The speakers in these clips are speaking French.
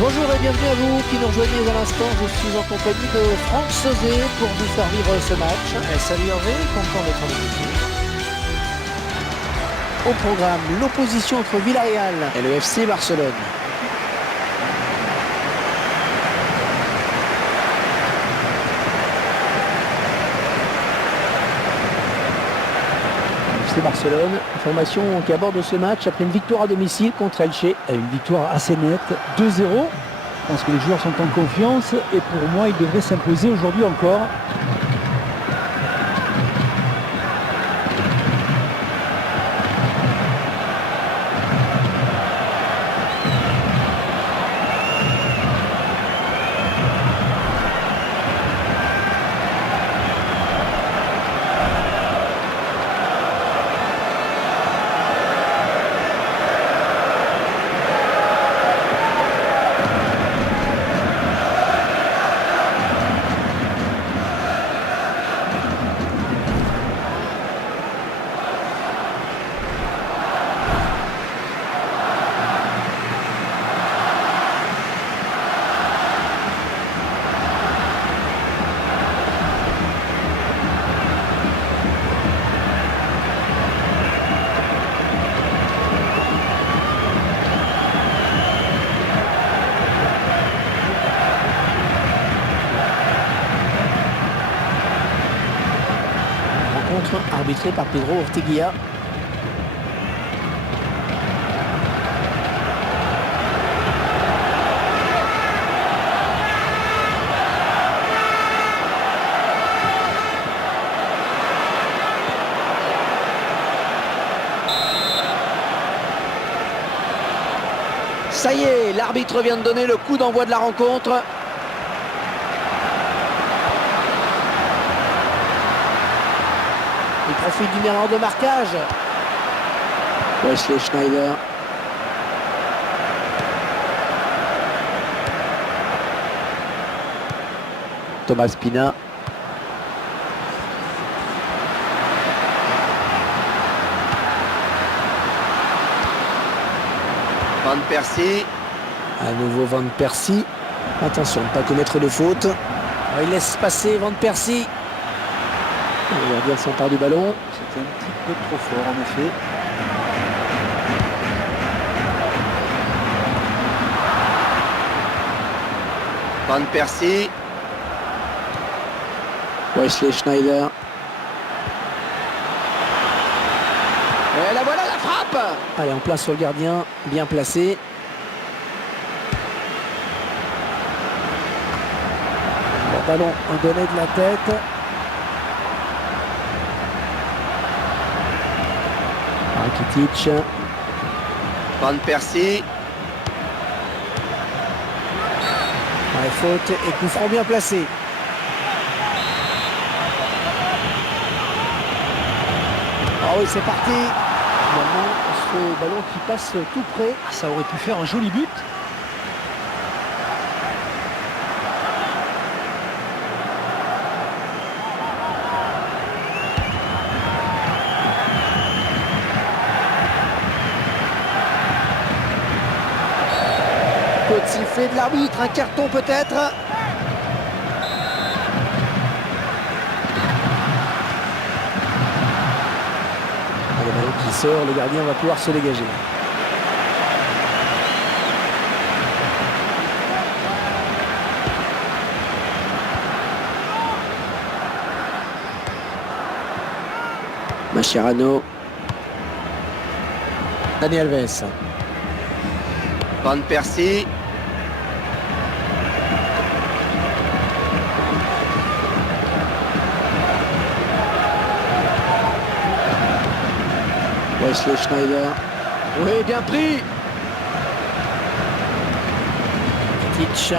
Bonjour et bienvenue à vous qui nous rejoignez à l'instant. Je suis en compagnie de Franck Sauzé pour vous faire vivre ce match. Salut Hervé, content d'être avec vous. Au programme, l'opposition entre Villarreal et le FC Barcelone. FC Barcelone, formation qui aborde ce match après une victoire à domicile contre Elche. Une victoire assez nette, 2-0. Je pense que les joueurs sont en confiance et pour moi, ils devraient s'imposer aujourd'hui encore. Arbitré par Pedro Orteguilla. Ça y est, l'arbitre vient de donner le coup d'envoi de la rencontre. Il profite d'une erreur de marquage. Wesley Schneider. Thomas Pina. Van Persie. À nouveau Van Persie. Attention de ne pas commettre de faute. Il laisse passer Van Persie. Le gardien s'empare du ballon. C'était un petit peu trop fort en effet. Van Persie. Wesley Schneider. Et la voilà la frappe. Allez, en place sur le gardien, bien placé. Le ballon donné de la tête. Rakitic. Van Persie. Faute et coup franc bien placé. Ah oui, c'est parti. Finalement, ce ballon qui passe tout près. Ça aurait pu faire un joli but. Coup de sifflet de l'arbitre, un carton peut-être. Le ballon qui sort, le gardien va pouvoir se dégager. Mascherano. Dani Alves. Van Persie. Wesley Schneider. Oui, bien pris. Rakitic.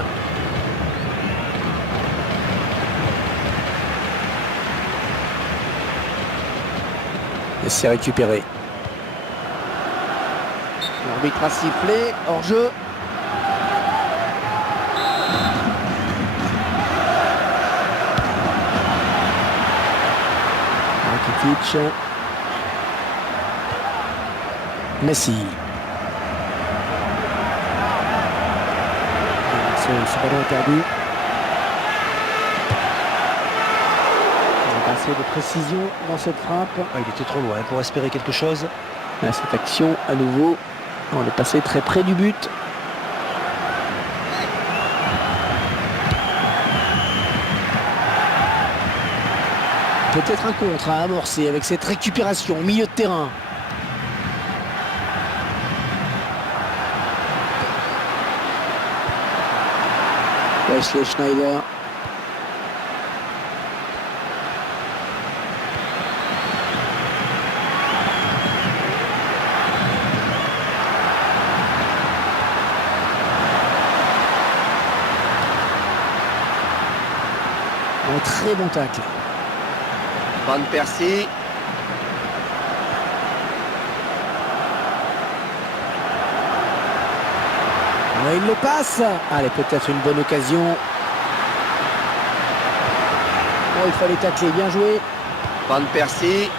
Et c'est récupéré. L'arbitre a sifflé, hors jeu. Rakitic. Messi. ce ballon est perdu. Assez de précision dans cette frappe. Il était trop loin pour espérer quelque chose. Là, cette action à nouveau. On est passé très près du but. Peut-être un contre à amorcer avec cette récupération au milieu de terrain. Wesley Sneijder. Un très bon tacle. Van Persie. Il le passe. Allez, peut-être une bonne occasion. Oh, il fallait tacler, bien joué. Van Persie.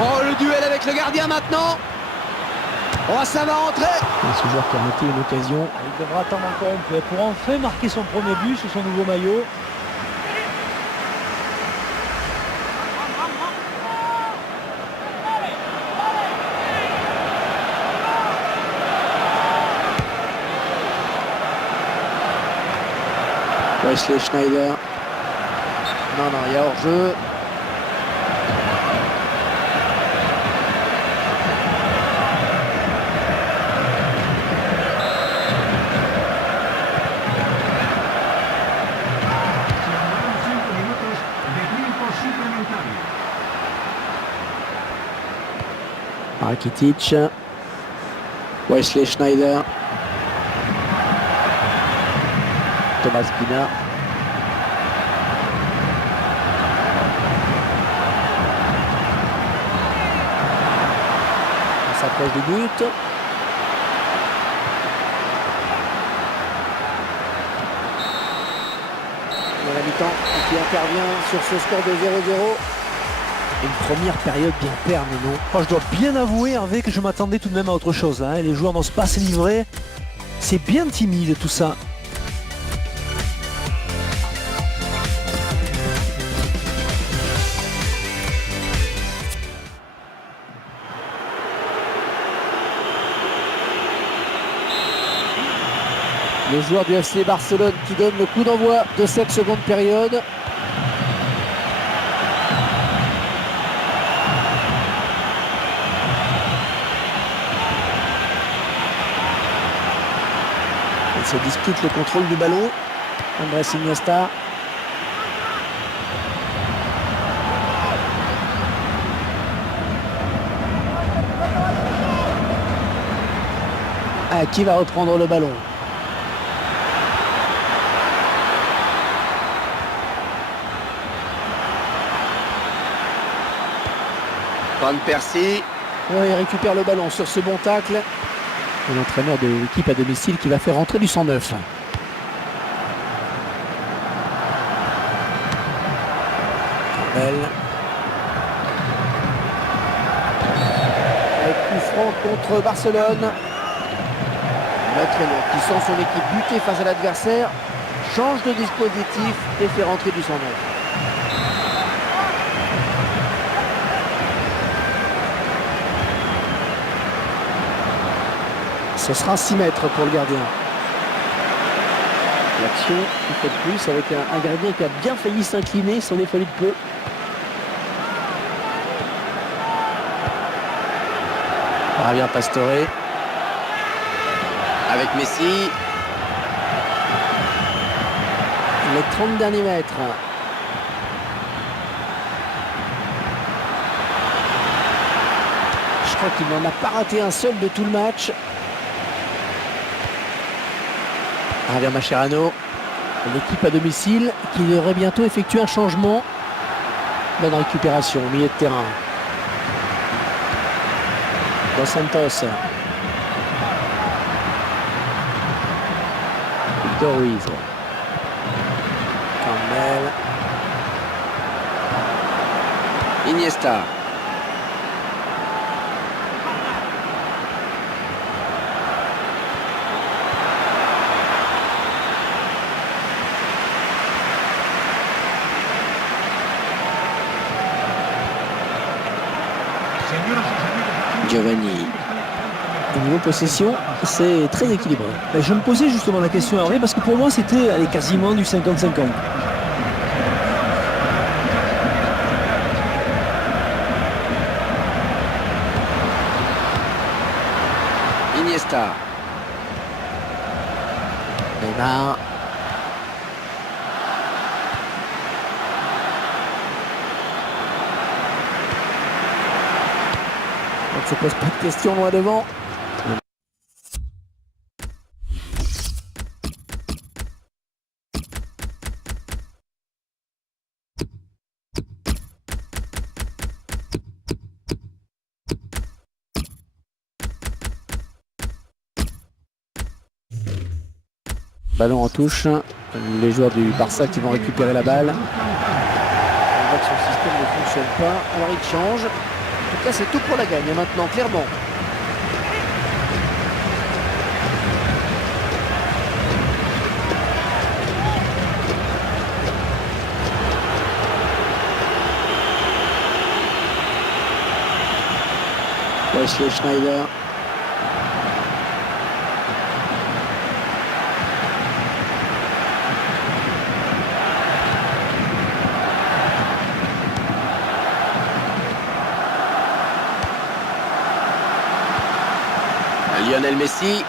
Oh, le duel avec le gardien maintenant. Oh, ça va rentrer. Ce joueur qui a raté une occasion. Il devra attendre encore un peu pour enfin marquer son premier but sur son nouveau maillot. Wesley Sneijder. Non, il y a hors-jeu. Rakitic. Wesley Sneijder. Thomas Pina. On s'approche du but. La mi-temps qui intervient sur ce score de 0-0. Une première période bien ferme, non? Oh, je dois bien avouer, Hervé, que je m'attendais tout de même à autre chose. Hein. Les joueurs n'osent pas se livrer. C'est bien timide tout ça. Les joueurs du FC Barcelone qui donnent le coup d'envoi de cette seconde période. Ils se disputent le contrôle du ballon. Andrés Iniesta. Qui va reprendre le ballon? Van Persie. Il récupère le ballon sur ce bon tacle. L'entraîneur de l'équipe à domicile qui va faire rentrer du 109. Belle. Avec coup franc contre Barcelone. L'entraîneur qui sent son équipe buter face à l'adversaire change de dispositif et fait rentrer du 109. Ce sera 6 mètres pour le gardien. L'action, une fois de plus, avec un gardien qui a bien failli s'incliner, s'en est fallu de peu. Javier Pastore. Avec Messi. Les 30 derniers mètres. Je crois qu'il n'en a pas raté un seul de tout le match. Javier Mascherano, l'équipe à domicile qui devrait bientôt effectuer un changement. Bonne récupération au milieu de terrain. Dos Santos. Victor Ruiz. Campbell. Iniesta. Giovanni. Au niveau possession, c'est très équilibré. Je me posais justement la question après parce que pour moi c'était quasiment du 50-50. Iniesta. Neymar. On ne se pose pas de questions loin devant. Ballon en touche, les joueurs du Barça qui vont récupérer la balle. On voit que son système ne fonctionne pas, alors il change. En tout cas c'est tout pour la gagne maintenant, clairement. Wesley Schneider. Lionel Messi.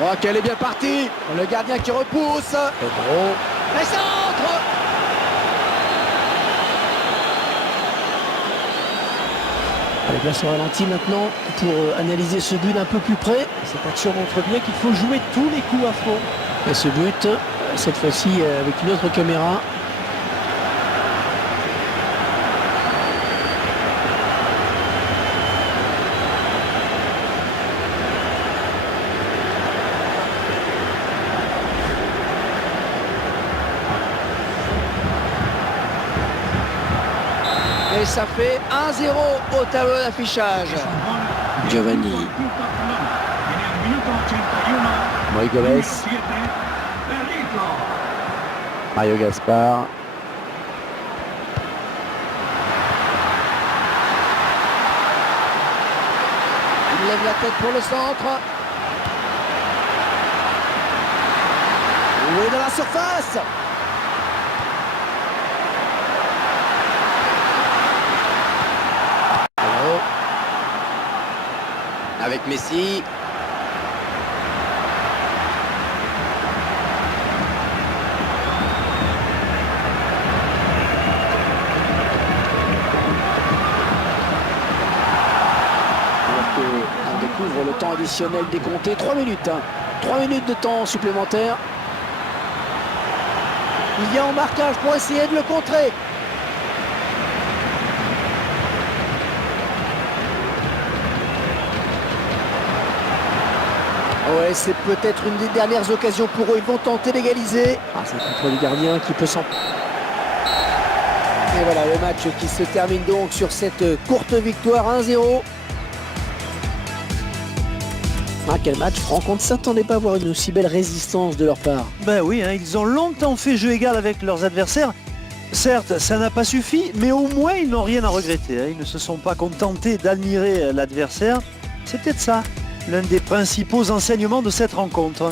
Oh, qu'elle est bien partie. Le gardien qui repousse. Pedro. Et centre. Allez, place au ralenti maintenant pour analyser ce but d'un peu plus près. Cette action montre bien qu'il faut jouer tous les coups à fond. Et ce but, cette fois-ci avec une autre caméra. Et ça fait 1-0 au tableau d'affichage. Giovanni. Moïgoles. Mario Gaspar. Il lève la tête pour le centre. Il est dans la surface. Avec Messi. On découvre le temps additionnel décompté. 3 minutes. 3 minutes de temps supplémentaire. Il y a un marquage pour essayer de le contrer. Ouais, c'est peut-être une des dernières occasions pour eux. Ils vont tenter d'égaliser. Ah, c'est le contrôle du gardien qui peut s'en... Et voilà le match qui se termine donc sur cette courte victoire 1-0. Ah, quel match, Franck, on ne s'attendait pas à voir une aussi belle résistance de leur part. Ben oui, ils ont longtemps fait jeu égal avec leurs adversaires. Certes, ça n'a pas suffi, mais au moins ils n'ont rien à regretter. Ils ne se sont pas contentés d'admirer l'adversaire. C'est peut-être ça, l'un des principaux enseignements de cette rencontre.